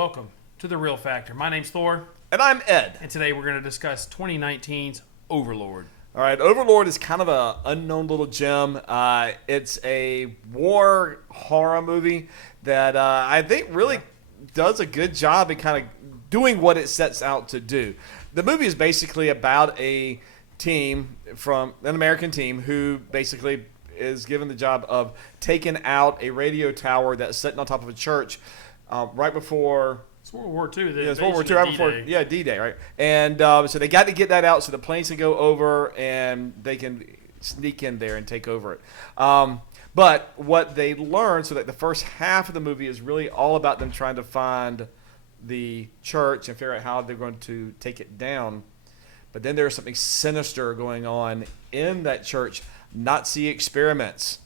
welcome to The Real Factor. My name's Thor. And I'm Ed. And today we're going to discuss 2019's Overlord. All right, Overlord is kind of an unknown little gem. It's a war horror movie that I think really does a good job in kind of doing what it sets out to do. The movie is basically about a team from an American team who basically is given the job of taking out a radio tower that's sitting on top of a church right before. It's World War II. Yeah, it's World War II, right before D-Day, right? And so they got to get that out so the planes can go over and they can sneak in there and take over it. But what they learned, so that the first half of the movie is really all about them trying to find the church and figure out how they're going to take it down. But then there's something sinister going on in that church. Nazi experiments.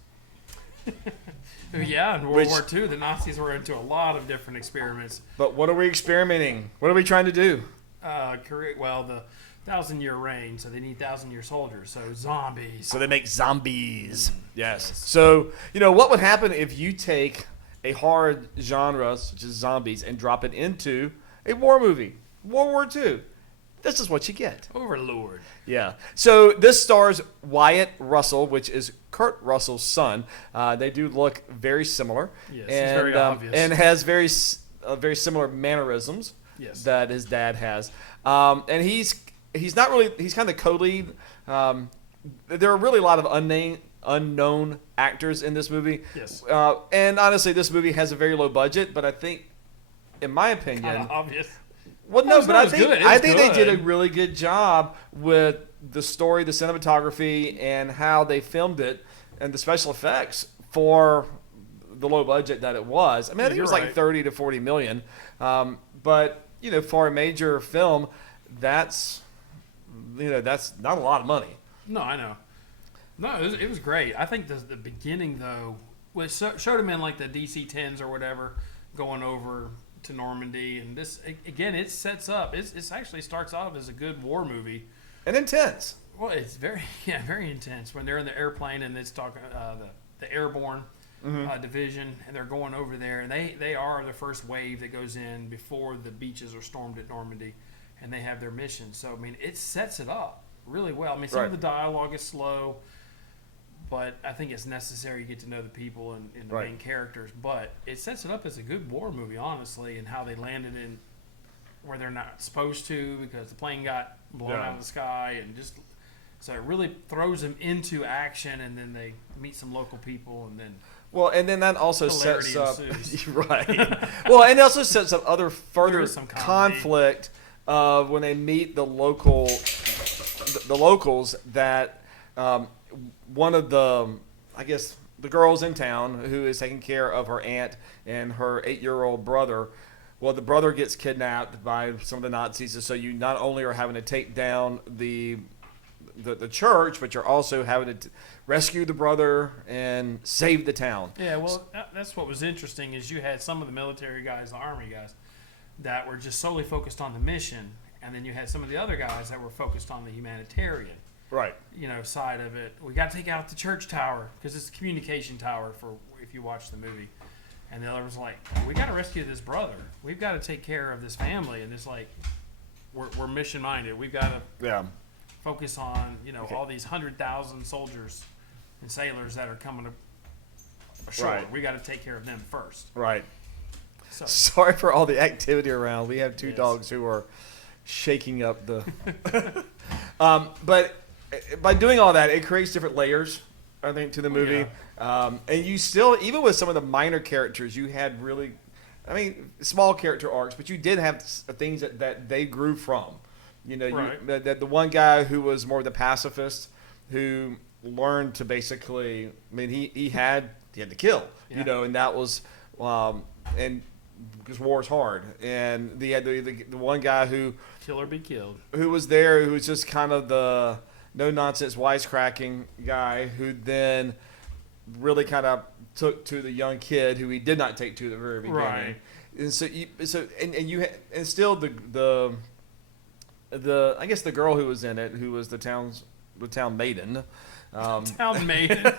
Yeah, in World War II, the Nazis were into a lot of different experiments. But what are we experimenting? What are we trying to do? The 1,000-year reign, so they need 1,000-year soldiers, so zombies. So they make zombies. Yes. So, what would happen if you take a horror genre, such as zombies, and drop it into a war movie? World War II. This is what you get. Overlord. Yeah. So this stars Wyatt Russell, which is Kurt Russell's son. They do look very similar. Yes, and, he's very obvious. And has very similar mannerisms that his dad has. And he's not really, he's kind of the co-lead. There are really a lot of unknown actors in this movie. Yes. And honestly, this movie has a very low budget, but I think, in my opinion, kind of obvious. Well, no, but I think they did a good. really good job with the story, the cinematography, and how they filmed it, and the special effects for the low budget that it was. I mean, I think it was like 30 to 40 million. But for a major film, that's not a lot of money. No, I know. No, it was great. I think the beginning though, showed him in like the DC-10s or whatever, going over to Normandy, and this again, it sets up. It actually starts off as a good war movie, and intense. Well, it's very intense when they're in the airplane and it's talking the airborne division, and they're going over there, and they are the first wave that goes in before the beaches are stormed at Normandy, and they have their mission. So I mean, it sets it up really well. I mean, some of the dialogue is slow, but I think it's necessary to get to know the people and the main characters. But it sets it up as a good war movie, honestly, and how they landed in where they're not supposed to because the plane got blown out of the sky, and just so it really throws them into action, and then they meet some local people, and then that also sets up right. And it also sets up further conflict when they meet the locals that. One of the girls in town who is taking care of her aunt and her 8-year-old brother. Well, the brother gets kidnapped by some of the Nazis, so you not only are having to take down the church, but you're also having to rescue the brother and save the town. Yeah, well, that's what was interesting is you had some of the military guys, the army guys, that were just solely focused on the mission, and then you had some of the other guys that were focused on the humanitarian. Right. Side of it. We got to take out the church tower because it's the communication tower for if you watch the movie. And the other was like, we got to rescue this brother. We've got to take care of this family. And it's like, we're mission minded. We've got to focus on, all these 100,000 soldiers and sailors that are coming ashore. Right. We got to take care of them first. Right. So. Sorry for all the activity around. We have two dogs who are shaking up the... but... By doing all that, it creates different layers, I think, to the movie. Yeah. And you still, even with some of the minor characters, you had really, small character arcs, but you did have things that they grew from. The one guy who was more the pacifist, who learned to basically, he had to kill, and that was, and because war is hard. And the one guy who... Kill or be killed. Who was there, who was just kind of the... no-nonsense, wisecracking guy who then really kind of took to the young kid who he did not take to the very beginning. Right. And still the I guess the girl who was in it, who was the town maiden. Town maiden.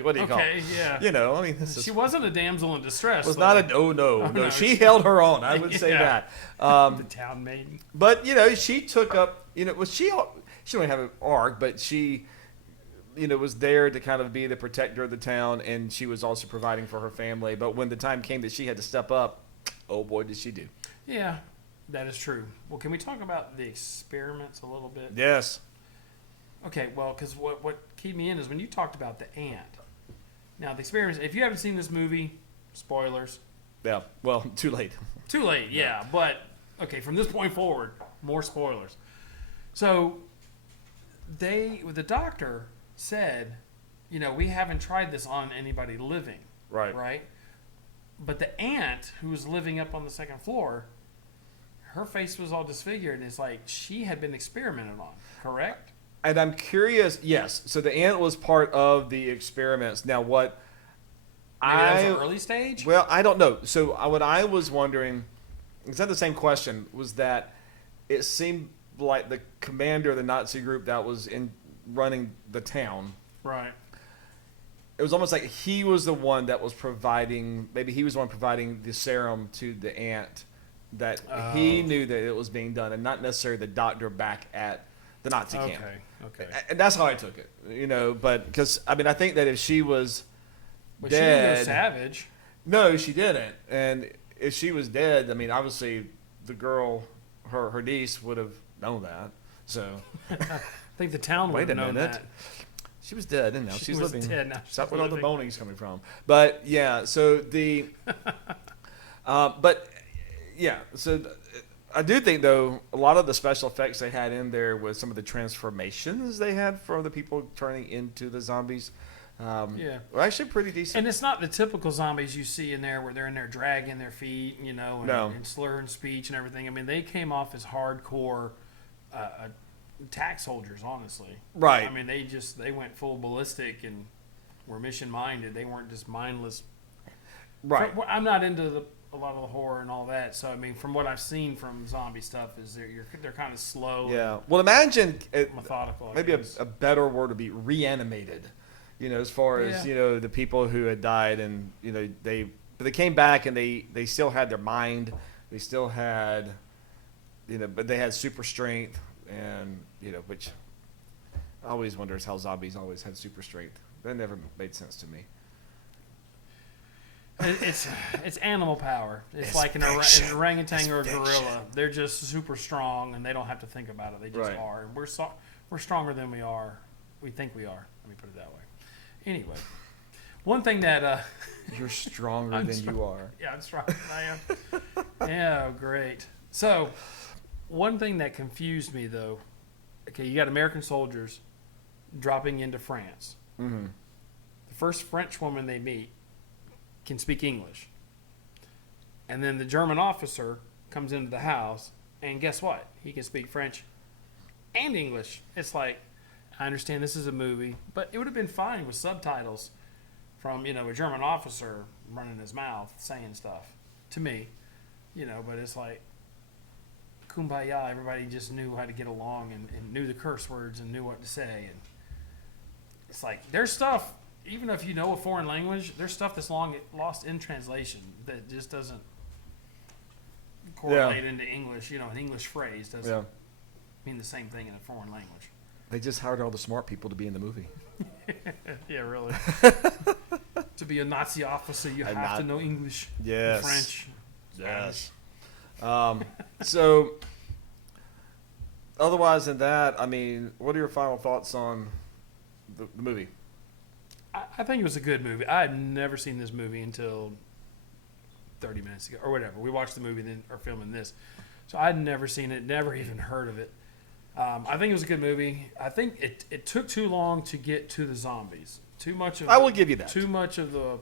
what do you call it? Okay, yeah. You know, I mean, She wasn't a damsel in distress. was though. not a no. She held her own. I would say Yeah. that. The town maiden. But you know, she took up. You know, she didn't have an arc, but she, you know, was there to kind of be the protector of the town, and she was also providing for her family. But when the time came that she had to step up, oh boy, did she do! Yeah, that is true. Well, can we talk about the experiments a little bit? Yes. Okay, well, because what keyed me in is when you talked about the ant. Now, the experiments, if you haven't seen this movie, spoilers. Yeah. Well, too late. Too late, yeah. But, okay, from this point forward, more spoilers. So, the doctor said, you know, we haven't tried this on anybody living. Right. Right? But the ant who was living up on the second floor, her face was all disfigured, and it's like she had been experimented on, correct? And I'm curious. Yes. So the ant was part of the experiments. Now, what Maybe that was an early stage? Well, I don't know. So what I was wondering, is that the same question? Was that it seemed like the commander of the Nazi group that was running the town. Right. It was almost like he was the one that was providing. Maybe he was the one providing the serum to the ant. That he knew that it was being done, and not necessarily the doctor back at the Nazi camp. Okay. And that's how I took it. You know, but because I mean, I think that if she was But dead, she didn't go savage. no, she didn't. And if she was dead, I mean, obviously the girl, her niece, would have known that. So I think the town would wait a have known minute. that. She was dead, and now She she's was living. dead, now Is that she's where all the living. moaning's coming from? But yeah, so the, but yeah, so I do think though a lot of the special effects they had in there with some of the transformations they had for the people turning into the zombies. Yeah. Were actually pretty decent. And it's not the typical zombies you see in there where they're in there dragging their feet, you know, and, No. and slurring speech and everything. I mean, they came off as hardcore attack soldiers, honestly. Right. I mean, they went full ballistic and were mission minded. They weren't just mindless. Right. I'm not into a lot of the horror and all that, so I mean, from what I've seen from zombie stuff, is they're kind of slow. Yeah. Well, imagine and methodical. I maybe guess. a better word would be reanimated. You know, as far as Yeah. you know, the people who had died, and you know, they came back and they still had their mind. They still had, you know, but they had super strength, and you know, which I always wonders how zombies always had super strength. That never made sense to me. It's animal power. It's like an orangutan or a gorilla. They're just super strong, and they don't have to think about it. They just Right. are. And we're stronger than we are. We think we are. Let me put it that way. Anyway, one thing that You're stronger I'm than strong. you are. yeah, I'm strong. I am. Yeah, great. So, one thing that confused me though. Okay, you got American soldiers dropping into France. Mm-hmm. The first French woman they meet can speak English. And then the German officer comes into the house, and guess what? He can speak French and English. It's like, I understand this is a movie, but it would have been fine with subtitles from, you know, a German officer running his mouth saying stuff to me, you know, but it's like, kumbaya, everybody just knew how to get along and knew the curse words and knew what to say. And it's like, there's stuff, even if you know a foreign language, there's stuff that's lost in translation that just doesn't correlate into English. You know, an English phrase doesn't mean the same thing in a foreign language. They just hired all the smart people to be in the movie. Yeah, really. To be a Nazi officer, you And have to know English, Yes. French, Yes. So, otherwise than that, I mean, what are your final thoughts on the movie? I think it was a good movie. I had never seen this movie until 30 minutes ago, or whatever. We watched the movie and then are filming this. So I'd never seen it, never even heard of it. I think it was a good movie. I think it took too long to get to the zombies. Too much of I will give you that. Too much of the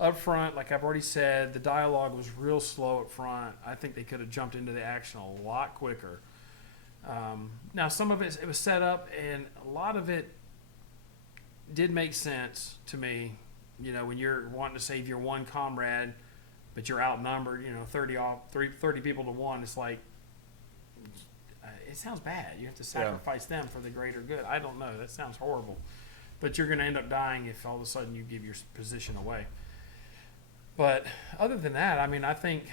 up front, like I've already said, the dialogue was real slow up front. I think they could have jumped into the action a lot quicker. Now some of it was set up, and a lot of it did make sense to me. You know, when you're wanting to save your one comrade, but you're outnumbered, you know, 30 people to one, it's like, it sounds bad. You have to sacrifice them for the greater good. I don't know. That sounds horrible. but you're going to end up dying if all of a sudden you give your position away. But other than that, I mean, I think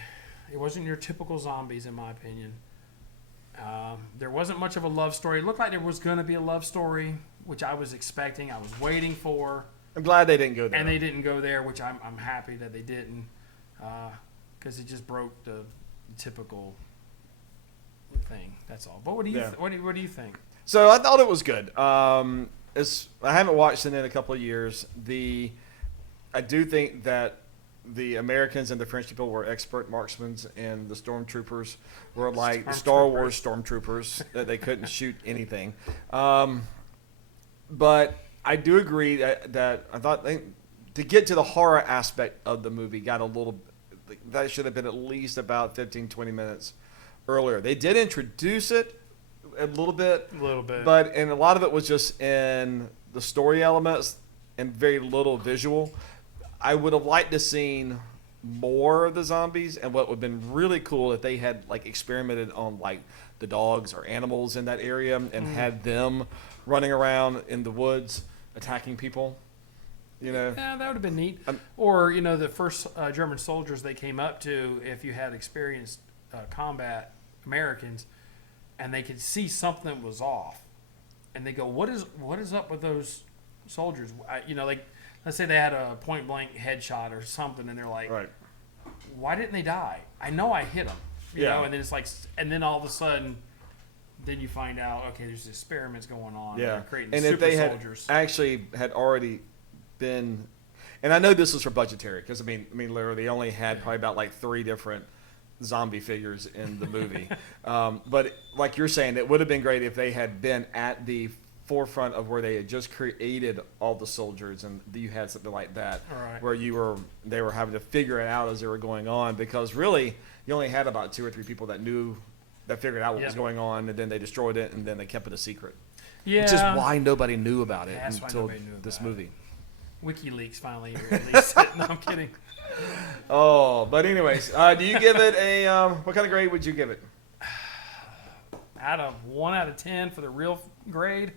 it wasn't your typical zombies, in my opinion. There wasn't much of a love story. It looked like there was going to be a love story, which I was expecting. I was waiting for. I'm glad they didn't go there. And they didn't go there, which I'm happy that they didn't, because it just broke the typical thing. That's all. But what do you what do you think? So I thought it was good. I haven't watched it in a couple of years. I do think that the Americans and the French people were expert marksmen, and the stormtroopers were like the Star Wars stormtroopers that they couldn't shoot anything. But I do agree that I thought to get to the horror aspect of the movie got a little. That should have been at least about 15, 20 minutes earlier. They did introduce it a little bit, but and a lot of it was just in the story elements and very little visual. I would have liked to seen more of the zombies, and what would have been really cool if they had like experimented on like the dogs or animals in that area and had them running around in the woods attacking people. You know, yeah, that would have been neat. Or the first German soldiers they came up to, if you had experienced combat Americans, and they could see something was off, and they go, "What is up with those soldiers?" Like let's say they had a point blank headshot or something, and they're like, right. "Why didn't they die? I know I hit them." You know, and then it's like, and then all of a sudden, then you find out, okay, there's experiments going on. Yeah, they're creating and super if they soldiers. had already been, and I know this was for budgetary because I mean, literally, they only had probably about like 3 different zombie figures in the movie. But like you're saying, it would have been great if they had been at the forefront of where they had just created all the soldiers, and you had something like that, right. where they were having to figure it out as they were going on, because really you only had about 2 or 3 people that figured out what was going on, and then they destroyed it, and then they kept it a secret. Yeah, which is why nobody knew about it until this movie. WikiLeaks finally released it. No, I'm kidding. Oh, but anyways, do you give it a what kind of grade would you give it? Out of 1 out of 10 for the real grade,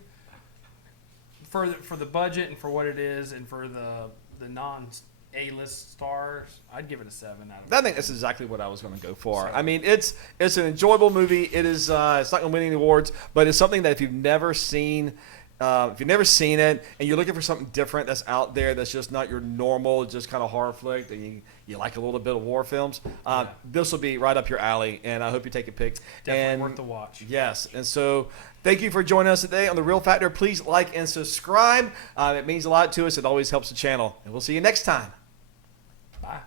for the budget and for what it is, and for the non A-list stars, I'd give it a 7 out of 10. I think that's exactly what I was going to go for. I mean, it's an enjoyable movie. It is. It's not going to win any awards, but it's something that if you've never seen it and you're looking for something different that's out there, that's just not your normal, just kind of horror flick, and you like a little bit of war films, this will be right up your alley, and I hope you take a pick. Definitely worth the watch. Yes, and so thank you for joining us today on The Real Factor. Please like and subscribe. It means a lot to us. It always helps the channel, and we'll see you next time. Bye.